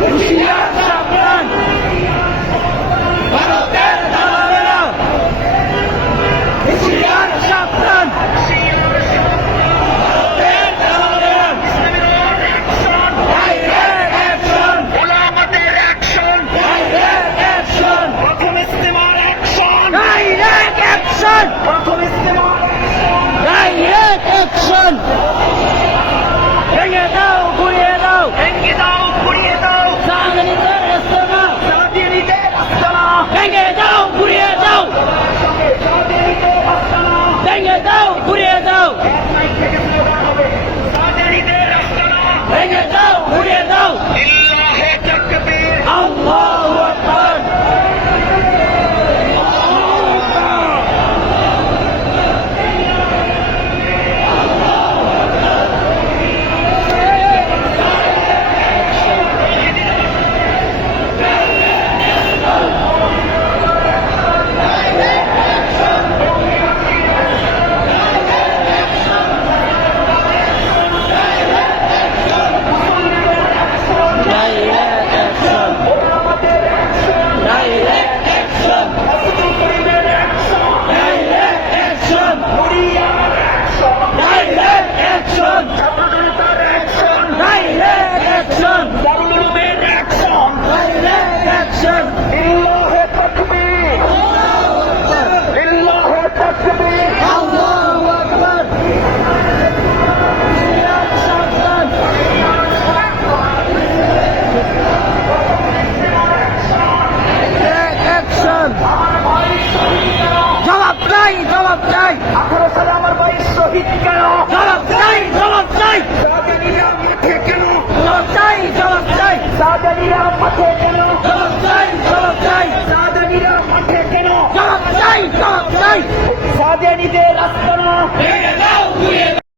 হুঁশিয়ার বলছেন জবাব নাই জবাব নাই আঠারো সালে আমার ভাই শহীদ কেন? জবাব নাই জবাব নাই সাজানিরা মাঠে কেন? জবাব নাই জবাব নাই সাদিয়া নিতে রাস্তা না।